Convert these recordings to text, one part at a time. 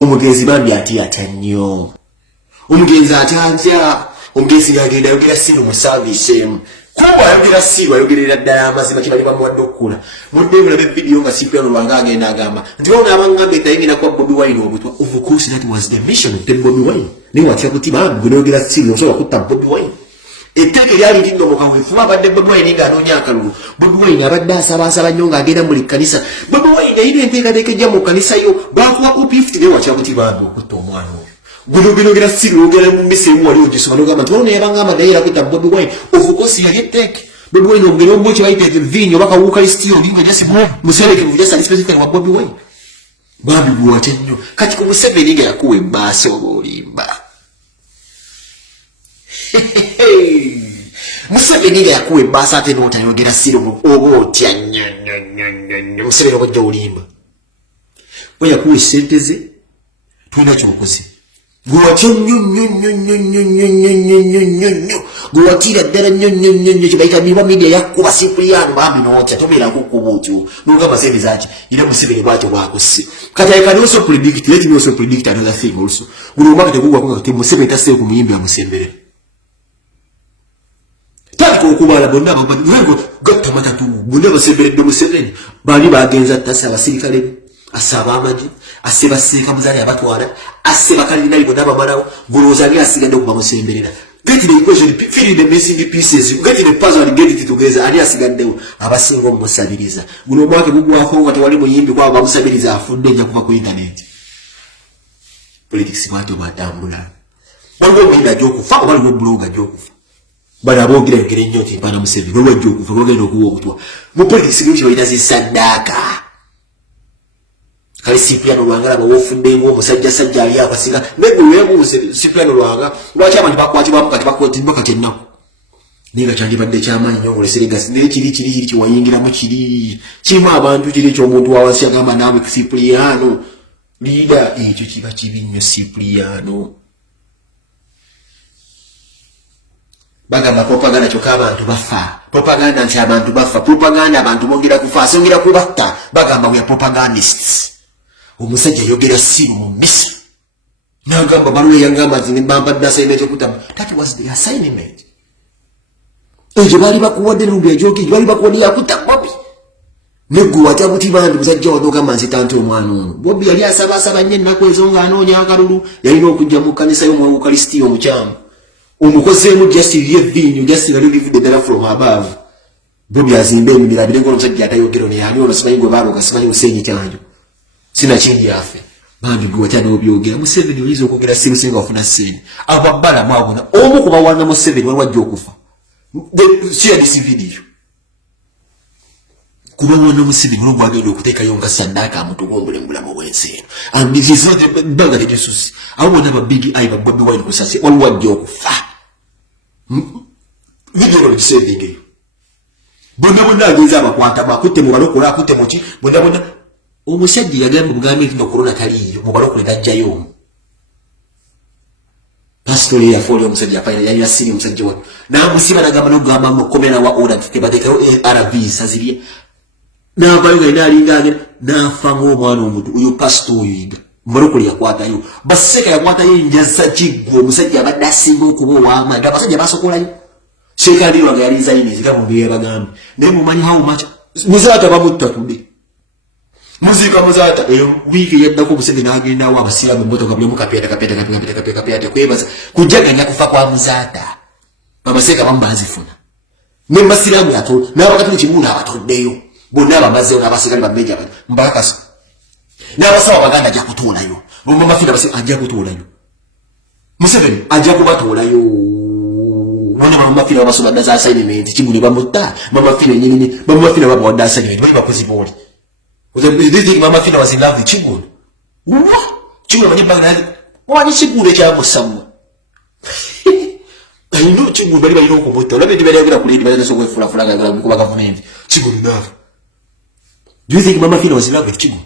Umugenzi bambi ati atanyo. Umugenzi atanja. Umugenzi yagenda yogera sino mu service emu. Kuba yogera siwa yogerera ddala amazima kibali bamuwadde okula. Mudde bulabe video nga Cypriano Lwanga agenda agamba. Ndiona abangambe tayingira kwa Bobi Wine obutwa. Of course that was the mission of the Bobi Wine. Ni watya kutima bwe yogera sino so kutta Bobi Wine. Etteke lyali lindo mukawefu abadde Bobi Wine nga anoonya akalulu. Bobi Wine abadde asaba nyonga agenda mu kanisa. Bobi Wine yine enteekateeka ejja mu kanisa yo bakuwa ku 50 ne watya kutima okutta omwana oyo. Bino gira siri ogera mu misemu wali ogisoma nogamba tubone yabangamba naye yakutta Bobi Wine of course yali etteke. Bobi Wine omugero ombochi bayite vinyo baka Eucharistia olinga jasi museleke mu jasa specific wa Bobi Wine. Babi buwate nnyo kati ku Museveni nga yakuwa embaasa oba olimba. Museveni nga yakuwa embaasa ate n'otayogera siri oba otya nnyo Museveni okojja olimba. Bwe yakuwa essente ze tulina kyokoze. Gwatyo nnyo gwatira ddala nnyo kibayita miwa media yakuba Cypriano bambi n'otya tobeera kukubuutyo n'ogamba sente zaki ira Museveni bwatyo bwakusse. Kati I can also predict, let me also predict another thing also. Guno omwaka tegugwako nga Museveni taseeyo ku muyimbi amusembere. Tako okubala bonna babaduwengo gatta matatu bonna basemberedde Museveni bali bagenza tasa abasirikale asaba amaji aseba sika muzali abatwala aseba kalina bonna bamalawo goloza ngi asigande okuba musemberera. Get the equation, fill the missing pieces, you get the puzzle and get it together ali asigaddewo abasinga omusabiriza. Guno omwaka gugwako nga tewali muyimbi kwa bamusabiriza afudde nja kuva ku internet. Politics bwatyo bwatambula. Waliwo binda gyokufa oba waliwo bloga gyokufa. Bana bogira yogere nnyo ti mpana Museveni olwa jjo kuva ogenda okuwa okutwa mu politics bingi balina zisaddaaka. Kale Cypriano Lwanga laba wofudde ng'omusajja sajja ali abasinga nebwe weebuuze Cypriano Lwanga lwaki abantu bakwatibwamu kati bakwatibwa kati ennaku naye nga kyandibadde kyamaanyi nnyo ng'oleserengasi naye kiri kiwayingiramu kirimu abantu kiri ekyomuntu wawansi agamba naawe Cypriano liida ekyo kiba kibi nnyo Cypriano. Bagamba propaganda kyokka abantu bafa. Propaganda nti abantu bafa. Propaganda abantu bongera kufa asongera kubatta. Bagamba we are propagandists. Omusajja yogera simu mu misa. Nagamba baluwe yangamba nti mbamba ddasa ekyokuta. That was the assignment. Ejo bali bakuwadde n'obu ejoki bali bakuwadde yakuta Bobi. Neggu watya buti bantu musajja wadogamba nzitante omwana ono. Bobi yali asaba nnyo ennaku ezo nga anoonya akalulu yalina okujja mu kkanisa y'omu Eucharistia omukyamu. Umukoseemu justice ye vinyo justice nga livide ddala from above. Bobi azimbe emibira birengo omusajja atayogero ne yani ono simanyi gwe baaloga simanyi musenyi kyanjo. Sina kindi yafe. Bambi gwe watya n'obyogera Museveni oyinza okwogera singa wafuna ssente. Ababbala mwabona omu ku bawana Museveni wali wajja okufa. Share this video. Kuba wana Museveni n'ogwagenda okuteekayo nga saddaaka amutugombole mu bulamu bw'ensi eno. And this is not the banga tejesusi. Abo bonna ba big eye ba Bobi Wine kusasi wali wajja okufa. Video no saving eyo. Bonna agenza abakwata bakutte mu balokola akutte mu ki bonna omusajja yagamba bugambe nti corona taliyo mu balokola gajjayo. Pastor ya folio omusajja afaira yali asiri omusajja wa. Na musiba nagamba n'ogamba mu komera wa order tebatekayo RV saziriye. N'avayo nga alinga agenda n'afa ng'omwana omuntu oyo pastor oyo yiga. Mbarokoli yakwatayo baseka yakwatayo njaza kiggo omusajja abadde asinga okuba ow'amaanyi abasajja basokolayo Sheikh Ali Lwanga yali zayini zikamumbye yabagambe naye mumanyi how much Muzaata bamutta tudde muzika Muzaata wiiki yaddako Museveni n'agenda awo abasiraamu emmotoka buli omu kapyata kwebaza kujjaganya kufa kwa Muzaata babaseka bamu bazifuna ne basiraamu yato n'abakatuli kimuula abatuddeyo bonna abamazeewo n'abasigale bammeja mbakasa n'abasawo baganda ajja kutuulayo mama fina basi ajja kutuulayo Museveni ajja kubatuulayo none mama fina basoma dda assignment kimuli bamutta mama fina nyinyi mama fina baba wadda assignment bali bakozi boli uze mama fina was in love with Chigulu Chigulu manyi bagandi wani Chigulu kya musamwa ayino Chigulu bali bayino okubutta olabe ndibali yagira kulindi bali so kwefula fula ga kuba government Chigulu love. Do you think mama fina was in love with Chigulu?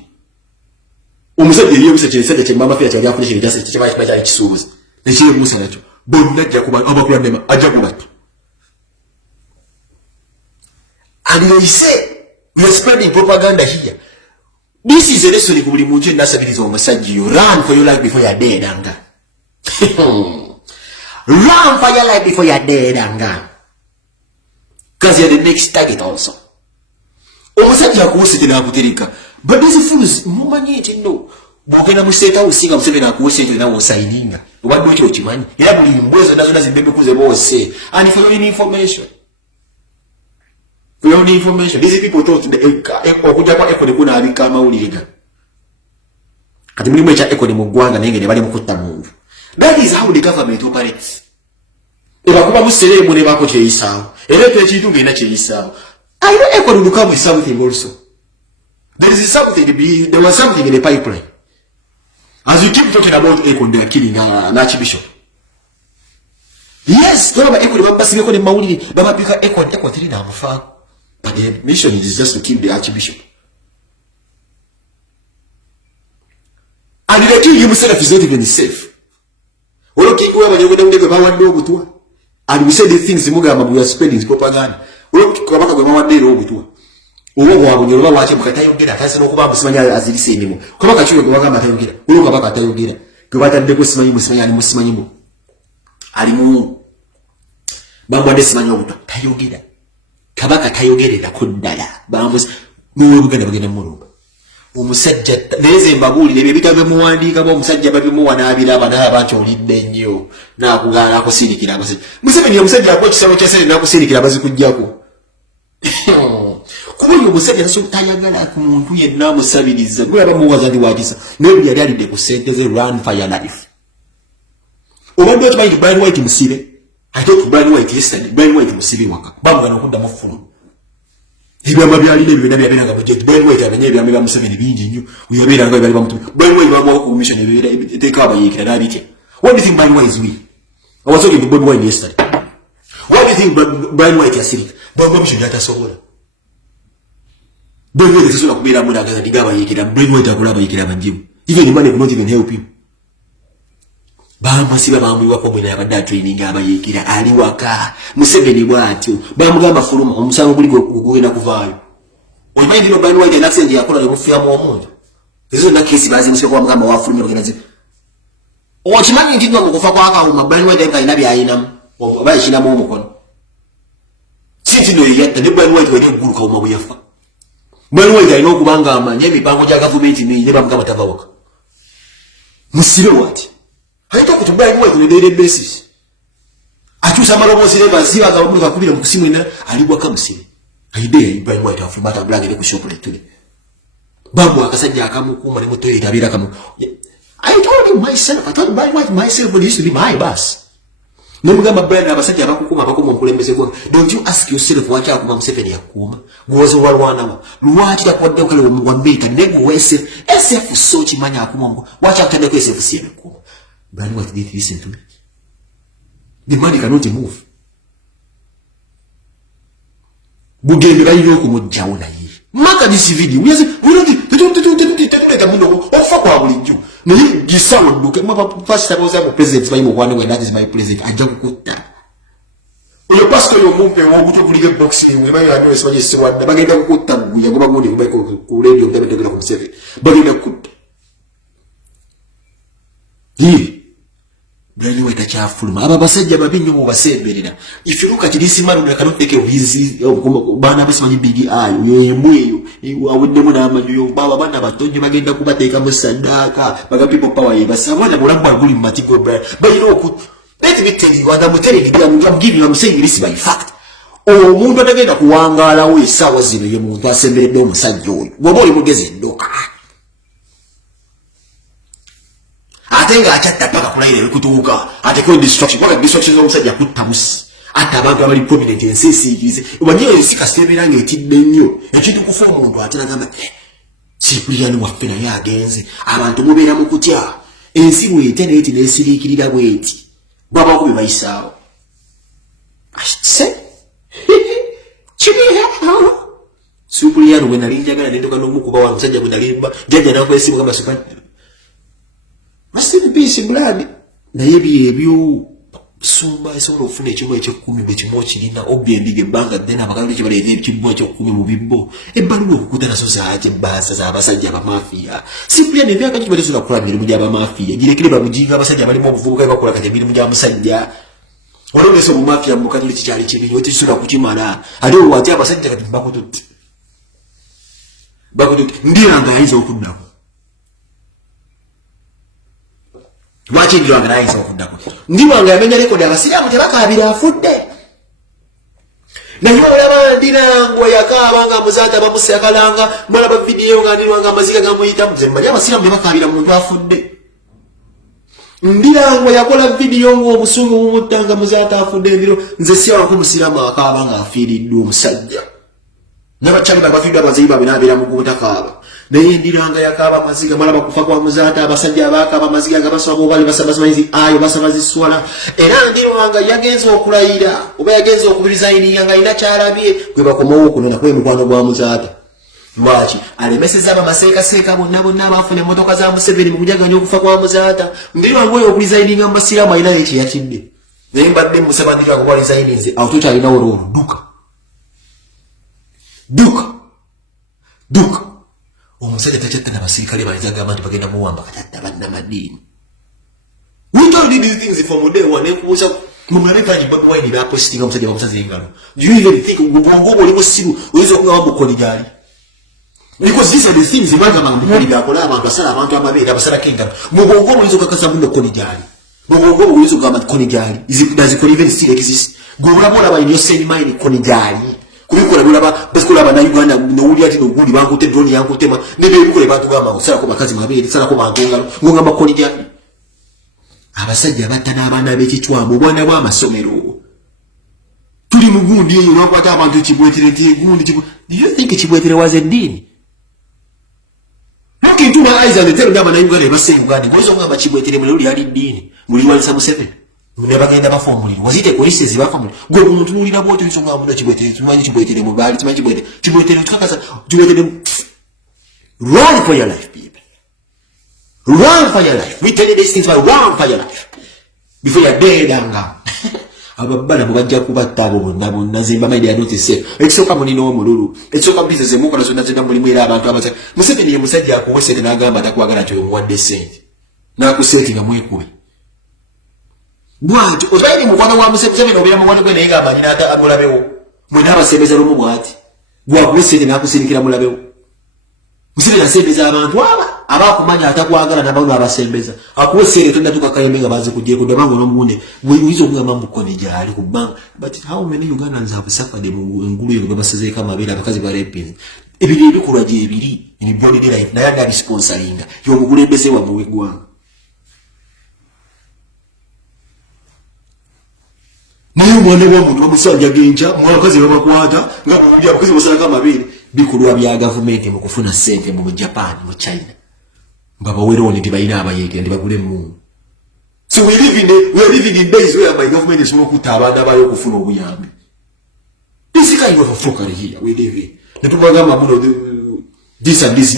Omusajja yeye musajja kye mama fia cyali afunishe cyase cyali kisubuzi nekiye musa nakyo bonna ajja kuba abakula ndema ajja kubatu and they say we are spreading propaganda here This is a lesson kubuli muntu endasabiriza omusajja. You run for your life before you're dead, anga. Run for your life before you're dead, anga. Because you're the next target also. Omusajja akuwusitira akutereka. But these fools, mumanyi eti no. Bwogenda mu state house singa Museveni akuwusitira nawo osayininga. Obadde okyo okimanyi. Era buli mbwezo nazo nazibembekuze bose. And for your information. For your information. These people thought okuja kwa Eko nekuna abika amawulire. Kati mulimu ekya Eko ne mu ggwanga naye ne bali mu kutta muntu. That is how the government operates. Ebakuba museremu ne bako kyeyisaawo. Era ekintu ngenda kyeyisaawo. I know Eko will come with something also. There was something in the pipeline. As you keep talking about Eko, they are killing an archbishop. Yes, don't know Eko, they were passing Eko in Mauli, but Eko, but the mission is just to kill the archbishop. And the king himself is not even safe. And we say the things we are spending is propaganda. Kabaka gwe mawadde obutuwa obo bwabonyola wache mukatayongera kasi nokuba musimanya azilise enimo kabaka chiwe gwe bagamba tayongera ulo kabaka tayongera gwe batadde ko simanyi musimanya ali musimanyi mu ali mu bambo ade simanyi obutuwa tayongera kabaka tayogerera kuddala bamusi nuwe bugenda bagenda mulumba omusajja neze mbabuli ne bigambe muwandika ba omusajja babimuwa n'abiraba n'abantu olidde nnyo n'akugana akusirikira akusirikira Museveni omusajja akwa kisalo kyasene n'akusirikira bazikujjako kuba omusajja tayagala ku muntu yenna amusabiriza mulaba muwaza ndi wakisa n'ebyo yali alidde ku ssente ze run for your life obadde okimanyi Brian White musibe I talked to Brian White yesterday Brian White musibe waka bamugana okuddamu fulu ebyama byalina ebyo byabiranga mu jet Brian White abanye ebyama bya Museveni bingi nnyo uyoberanga bali bamutu Brian White bamuwa ku commission ebyo teka abayikira nabitya. What do you think Brian White is doing? I was talking to Bobi Wine yesterday. What do you think Brian White is saying? Bobi Wine should sobola. Brian White is not kubira muda gaza digaba yikira Brian White akola abayikira banjibu. Even the money could not even help him. Bamasiba bambuwa ko mwina yabadde training abayikira ali waka Museveni bwatyo bamugamba fuluma omusango guli gugenda kuvaayo oyimanyi no Brian White accent yakola ne kufiya mu omuntu ezo na kesi bazi museko bamugamba wafulumira ogenda zi okimanyi nti no kufa kwa akawuma Brian White nga ina byayina oba yashina mu omukono sinti no yatta ne Brian White wali gulu kawuma buyafa Brian White alina okubanga amanye emipango gya government ne bamugamba tavawaka musibe wati I talk to Brian White on a daily basis. I choose some other ones in the Ziva, the woman who will see me, and you will come see. I did Brian White off from Mata Black and shop today. Babu, Akasaja, Kamukum, and Mutu, Tabirakamu. I told him myself, I told Brian White myself what used to be my boss. No Gama Brian Abasaja Bakum, don't you ask yourself what Yakum Museveni Akuma was over 1 hour. Watch that what they call 1 meter, never waste it. SF Sochi Mania Kumongo, watch out the case of Siaku. Brian White did listen to me. The money cannot move. Bugende bayo ko mujjauna yi. Maka this video. We don't offer kwa bulijju. Ne gisawo duke mapa first time was president by mo one when that is my president. Ajja kukuta. Oyo pastor yo mumpe wo buto kulige boxing. We may know so just one. Bagenda kukuta guya goba gudi ku radio ndabetega ku Museveni. Bagenda kukuta. Brian White achafuluma aba basajja babinyo mu basemberera if you look at this man we cannot take his bana basimanye big eye uyo yemweyo awudde mu namanyo baba bana batonje bagenda kubateeka mu sadaka baga people power ye basabana mulambo aguli matigo Brian but you know let me tell you what I'm telling you I'm giving you I'm saying this by fact omuntu atagenda kuwangala we sawa zino ye muntu asemberedde omusajja oyo bwoba oli mugezi ndoka atenga achatta paka kulaire kutuuka ateko destruction paka destruction zo musajja kutamusi ata abantu abali prominent ensisi ikize ubanyiyo isika steberange etidde nnyo ekintu kufa omuntu atera gamba Cyprian wafena yagenze abantu mubera mu kutya ensi bwete neti nesirikirira bweti baba kubi bayisaawo ashitse Cyprian wena linjagala nendoka n'omukuba wa musajja bwenalimba jaja nakwesimu kama sukani Must be peace blood. Na yebi ebyo sumba esobola okufuna ekimu eky'ekumi bekimu kirina obbi endiga ebbanga ddene abakaluli kye baleeta ekimu eky'ekumi mu bibbo ebbaluwa okukuta nazo z'abasajja abamafiya simpulya nemyaka gyo tesobola kukola mirimu gy'abamafiya girekere babuginga abasajja balimu obuvubuka bakola kati emirimu gy'amusajja olwolesa omumafiya mu katuli kikyali kibi tekisobola kukimala ate owati abasajja kati bakututte ndiranga yayinza okuddako lwaki ndiranga nayinza okuddako ndiranga yamenya rekodi abasiraamu tebakaabira afudde naye olaba ndirangwa yakaaba nga muzaata bamusakalanga mulaba vidiyo nga ndirwanga amaziga gamuyitamu ze mmanyi abasiraamu tebakaabira muntu afudde ndirangwa yakola vidiyo ng'obusungu bumuttanga muzaata afudde ndiro nze siawako musiraamu akaaba nga afiiriddwe omusajja n'abakyali babafiddwe abazeyi babe n'abeera mu gubutakaaba naye ndiranga yakaaba amaziga malaba kufa kwa muzaata abasajja abaakaaba amaziga nga basaba obali basabazimanyizi ayo basaba ziswala era ndiranga yagenze okulayira oba yagenze okubirizayiniya nga alina kyalabye gwe bakomawo okunona kwe mukwano gwa muzaata lwaki alemeseza abamaseekaseeka bonna abaafuna emmotoka za Museveni mu kujaganya okufa kwa muzaata ndiranga oyo okubizayininga mu basiraamu alina ye kyeyatidde naye mbadde musaba ndiranga okubizayininze awo tokyalinawo olwolu duka omusajja takyatana abasirikale bayinza gamba nti bagenda muwamba katatta bannamadiini we told these things from day one nekubuuza mumulabe kanyi wine bapostinga omusajja bamusaza engalo do you even think ubwongo oli busiru oyinza okungaba mukoni gyali because these are the things bagamba mukoni gyakola abantu basala abantu amabeere abasalako engalo mu bwongo oyinza okukakasa muno koni gyali mu bwongo oyinza okugamba nti koni gyali does koni even still exist gwe obulamu olaba in your sane mind koni gyali kubikola bulaba basikola bana Uganda nowuli ati nogundi bankute drone yankutema nebe bikole bantu gamba salako bakazi mabiri salako bantu ngalo ngamba koni gyali abasajja batana abaana b'ekicwamu obwana bw'amasomero tuli mugundi eyo nakwata abantu kibwetere gundi do you think kibwetere was a dini look into my eyes and tell them na Uganda base Uganda mwezo ngamba kibwetere mululi ali dini muli walisa Museveni mune bagenda bafomulira wazite polisi zibafomulira gwe muntu nulira bote nsonga muda kibwetere tumanyi kibwetere mu bali tumanyi kibwetere tukakaza kibwetere run for your life people. Run for your life. We tell you these things, but run for your life. Before you're dead, anga. Ababana mubajja kubatta abo bonna zimba mind ya not safe. Ekisooka munino omululu. Ekisooka business emukola zonna zonna mulimu era abantu abasajja. Museveni ye musajja akuwese n'agamba atakwagala nti omuwadde ssente. N'akuseetinga mwekubi. Bwati otayi mukwano wa Museveni obeera mukwano gwe naye ng'amanyi n'ata amulabewo. Mwena abasembeza lumu bwati. Gwakuwesente n'akusindikira mulabewo. Museveni asembeza abantu abakumanya atakwagala n'abantu abasembeza akuwe sere tonda tukakayembe nga baze kujjeko dabango n'omunde wizo kugamba mukone gyali kubanga but how many Ugandans have suffered mu ngulu yo babasezeeka amabera abakazi ba raping ebiri bikulwa gye ebiri in body life na yanga sponsoringa yo mugulembeze wa mu wegwanga nayo mwana wa muntu bamusanja genja mwakazi babakwata nga buli abakozi basalaka amabere bikulwa bya government mu kufuna sente mu Japan mu China baba weroni tibayina abayege ndibagule mu so we are living in days where my government is not kutabanda bayo kufuna obuyambi this kind of a fuckery here we live in netubagamba muno this and this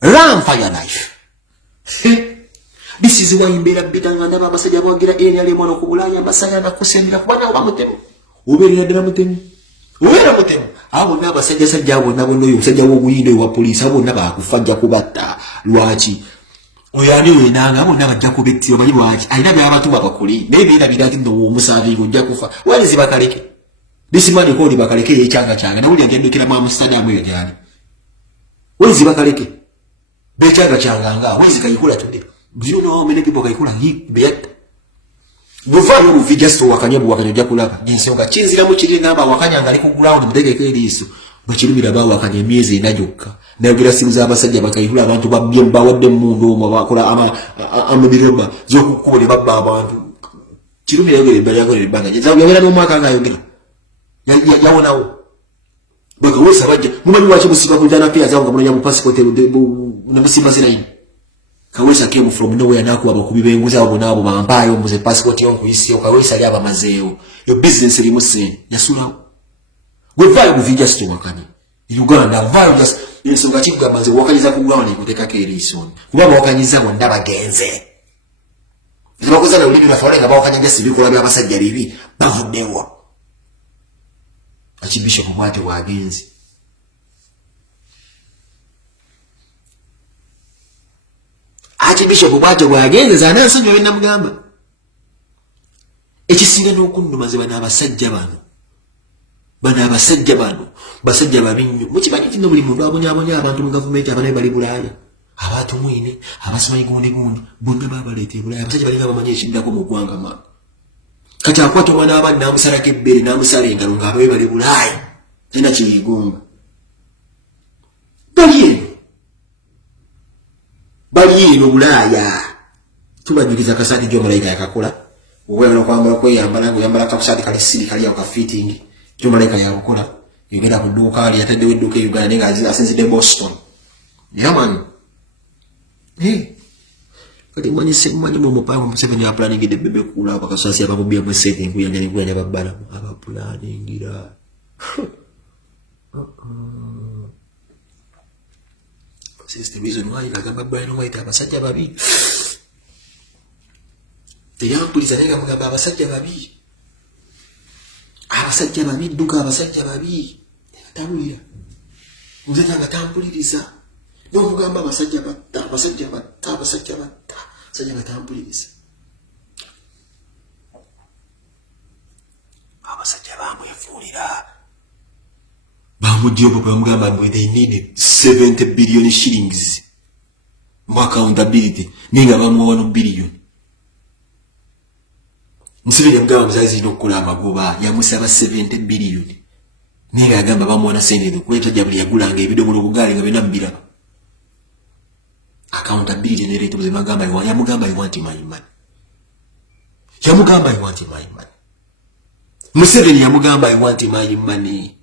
run for your life this is why imbera bitanga ndaba basajja bagira eri ali mwana kubulanya basanya na kusendera kubana obamutemo uberera dira mutemu ubera mutemu abo n'abasajja sajja abo nabo noyo musajja w'obuyindo wa police abo naba kufajja kubatta lwaki oyani wenanga abo nabajja kubekti obayi lwaki aina by'abantu babakuli nebira bidati ndo omusavi kujja kufa wali zibakaleke this man called bakaleke yekyanga na uli agendekera mu Amsterdam yo jani wezi bakaleke bekyanga kyanganga wezi kayikula tudde. Do you know how many people kayikula beyat buvayo ruvija sto wakanya jakulaka jinsonga chinzira mu kiri namba wakanya ngali ku ground mutegeke eriso bakirubira ba wakanya emyezi inajokka nagira simu za abasajja bakayihula abantu babyemba wadde mundu mu bakola amadireba zokukubole babba abantu kirubira yogere bali yakole banga je zawo yabera mu mwaka ngayogera yawonawo bakawesa bajja mumanyi wacho musiba kujana pia zawo ngamunya mu passport na musiba zirayi kawesa came from nowhere nakuba bakubi benguza abo nabo bampayo muze passport yonku isiyo kawesa lyaba mazeo yo business limusene yasula we vayo kuvija sto wakani Uganda vayo just ensonga kigamba nze wakanyiza kugwawo nekuteekako eriiso kuba bawakanyiza bonna bagenze tebakoza na ulimi lwaffe nga bawakanya sibikola by'abasajja bibi bavuddewo Archbishop Bwate bwagenze Archbishop Bwate bwagenze zanansonyiwa bye namugamba ekisinga n'okunnuma ze bano abasajja bano basajja babi nnyo mukimanyi nti buli muntu abonyaabonya abantu mu gavumenti abanaye bali Bulaaya abantu mwine abasimanyi gundi bonna babaleeta Bulaaya abasajja balinga bamanyi ekiddako mu ggwanga ma kati akwata omwana w'abaana n'amusalako ebbere n'amusala engalo ng'ababe bali Bulaaya tena kiyigomba bali eno Bulaaya tubajjukiza akasaati gy'omalayika yakakola obweyana okwambala kweyambala ng'oyambala akasaati kali siri kali ako kafiitingi gy'omalayika yakukola yogenda ku dduuka ali yataddewo edduuka e Uganda naye nga asinzidde Boston yaman kati mmanyi mu mupango Museveni aplaningidde bebe kula abakasaasi abamubyemu esente enkuyanya babbalamu abapulaningira This is the reason why agamba Brian White abasajja babi teyampuliza naye gamugamba abasajja babi dduka abasajja babi tabulira muzanya nga tampuliriza n'omugamba abasajja batampuliriza abasajja bamwefuulira bamujjobo bamugamba mwe they needed 70 billion shillings mu accountability ninga bamuwa 1 billion Museveni yamugamba muzazi n'okukola amagoba yamusaba 70 billion ninga agamba bamuwa sente kuleta jabuli yagulanga ebidomolo bugali nga bina mbira accountability ne rate muzima yamugamba I want my money Museveni yamugamba I want my money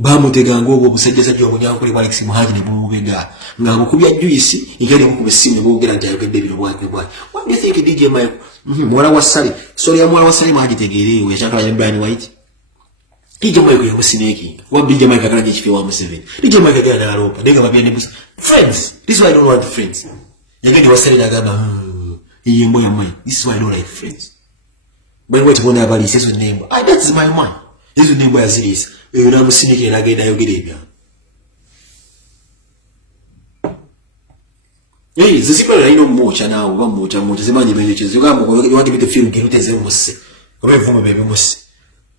bamuteganga obwo obusajjasajja obunyankole bwa Alex Muhaji ne bumubega nga bukubya juice igende mukube simu ne boogera nti ayogedde bino bwake what do you think DJ Mike mwala wa Sali story ya mwala wa Sali Muhaji tegerewe yashakala ya Brian White DJ Mike yamusineki wa DJ Mike akala kifiwa wa Museveni DJ Mike agenda na Europa ndenga mabia ne friends this is why I don't want friends yagende wa Sali nagamba yimbo ya Mike this is why I don't like friends Brian White bona abali seso nemba that's my man hizo nembo ya zilisa na musiniki nagenda yogere ebya zisipala ino mucha nawo bamucha zimanyi benyechezo yogamba you want to be the film giruteze umuse obevume bebe umuse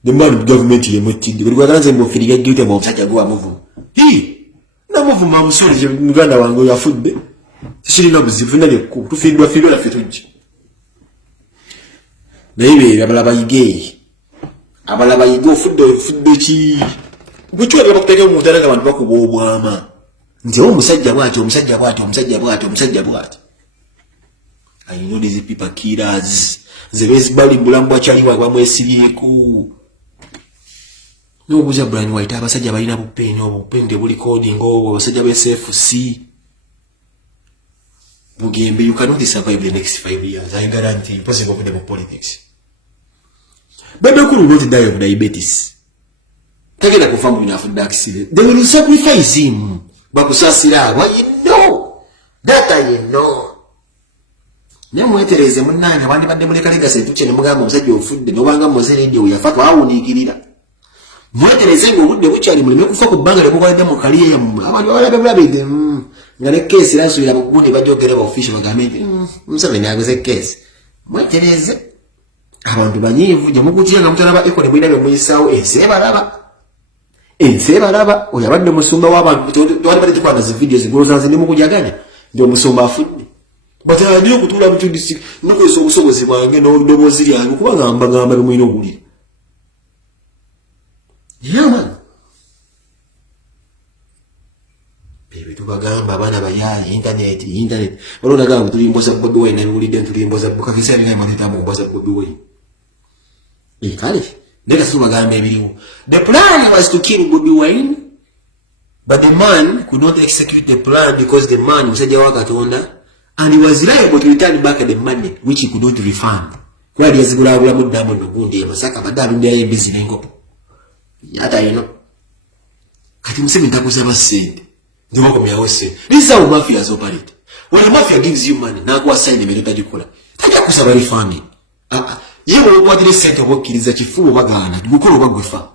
the man government yemotindi buli kwakanze mbofiriga gute mu musajja gwa muvumo na muvumo amusuri Uganda wangu yafudde sishiri no buzivu nale ku tufindwa la fetunji na ibe abalaba yigo fudde ki kuchwa bya bakutega mu mutaraga abantu bakubobwama nti omusajja bwati I know these people killers zebezi bali bulambwa chali wa mwesirieku no buja Brian White abasajja balina bupende buli coding abasajja be SFC bugembe you cannot survive the next 5 years I guarantee impossible for the politics Bebe kuru not die of diabetes. Takeda kufamu ina food accident. They will sacrifice him. Bakusasira, why you know? That I know. Nyamwetereze munanya bandi bande muleka legacy tuche ne mugamba omusajja ofudde nobanga mozere ndio yafatwa awunikirira. Mwetereze ngo budde bukyali mulime kufa ku banga lebukwalidde mu kaliye yammwe. Abantu balabe bulabide. Ngane case ransubira bukundi bajogere ba official bagambe. Museveni agoze case. Mwetereze abantu banyivu je mukutianga mutalaba ekole mwinabe muyisawo ense balaba oyabadde musumba w'abantu twali bali tukwana zi videos ngoza zindi mukujaganya ndio musumba afudde batali okutula mu district nuko obusobozi bwange n'obudobozi lyange kuba ngamba bimwino ogulira man bebe tubagamba abana bayayi internet balona gamba tulimboza Bobi Wine na ulide tulimboza bukafisa binga maleta mu mboza Bobi Wine kale ndeka tubagamba ebiriwo the plan was to kill Bobi Wine but the man could not execute the plan because the man musajja wa Katonda and he was liable to return back the money which he could not refund kwali yazigulagula mu Diamond Ogundi Masaka badalu ndiye business ngo yata ino kati Museveni ntakusaba sente ndio bakomyawo sente. This is how mafias operate. When a mafia gives you money na kwa sign emere tajikola takusaba refund. Yewe okwatire sente obokkiriza kifubo bagana gukolo bagwefa